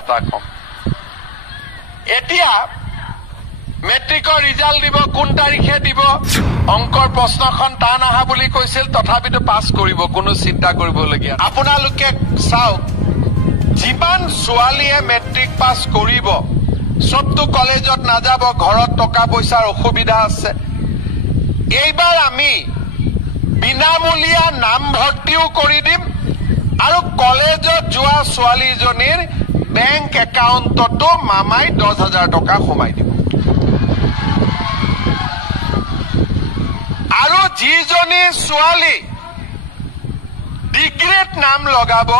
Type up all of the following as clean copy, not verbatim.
এটা কম এতিয়া মেট্ৰিকৰ ৰিজাল্ট দিব কোন তাৰিখে দিব অংকৰ প্ৰশ্নখন টান আহা বুলি কৈছিল তথাপিতো পাছ কৰিব কোনো চিন্তা কৰিবলগীয়া আপোনালোকে চাওক যিমান ছোৱালীয়ে মেট্ৰিক পাছ কৰিব সবটো কলেজত নাযাব ঘৰত টকা পইচাৰ অসুবিধা আছে এইবাৰ আমি বিনামূলীয়া নাম ভৰ্তিও কৰি দিম আৰু কলেজত যোৱা ছোৱালীজনীৰ বেংক একাউণ্টতো মামাই 10,000 টকা সোমাই দিব আৰু যিজনী ছোৱালী ডিগ্ৰীত নাম লগাব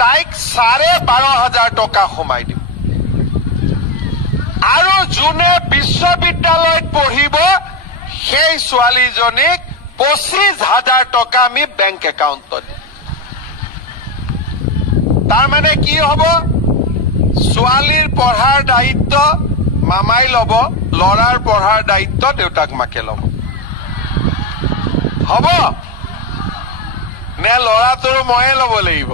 তাইক 12,500 টকা সোমাই দিব আৰু যোনে বিশ্ববিদ্যালয়ত পঢ়িব সেই ছোৱালীজনীক 25,000 টকা আমি বেংক একাউণ্টত দিম তাৰ মানে কি হ'ব ছোৱালীৰ পঢ়াৰ দায়িত্ব মামাই ল'ব ল'ৰাৰ পঢ়াৰ দায়িত্ব দেউতাক মাকে ল'ব হ'ব নে ল'ৰাটোৰ ময়ে ল'ব লাগিব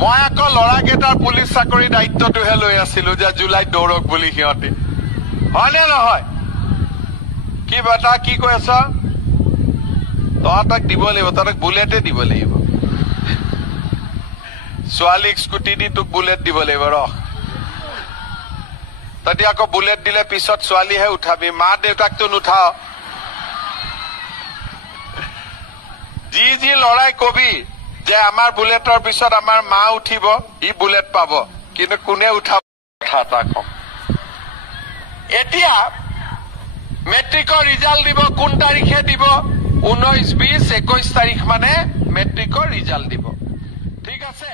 মই আকৌ ল'ৰাকেইটাৰ পুলিচ চাকৰি দায়িত্বটোহে লৈ আছিলো যে জুলাইত দৌৰক বুলি সিহঁতে হয়নে নহয় কি বেটা কি কৈ আছ তহঁতক দিব লাগিব তহঁতক বুলেটে দিব লাগিব ছোৱালীক স্কুটি দি তোক বুলেট দিব লাগিব ৰহ তহঁতি আকৌ বুলেট দিলে পিছত ছোৱালীহে উঠাবি মা দেউতাকতো নুঠাও যি লৰাই কবি যে আমাৰ বুলেটৰ পিছত আমাৰ মা উঠিব ই বুলেট পাব কিন্তু কোনে উঠাব কথা কম এতিয়া মেট্ৰিকৰ ৰিজাল্ট দিব কোন তাৰিখে দিব 19, 20, 21 তাৰিখ মানে মেট্ৰিকৰ ৰিজাল্ট দিব ঠিক আছে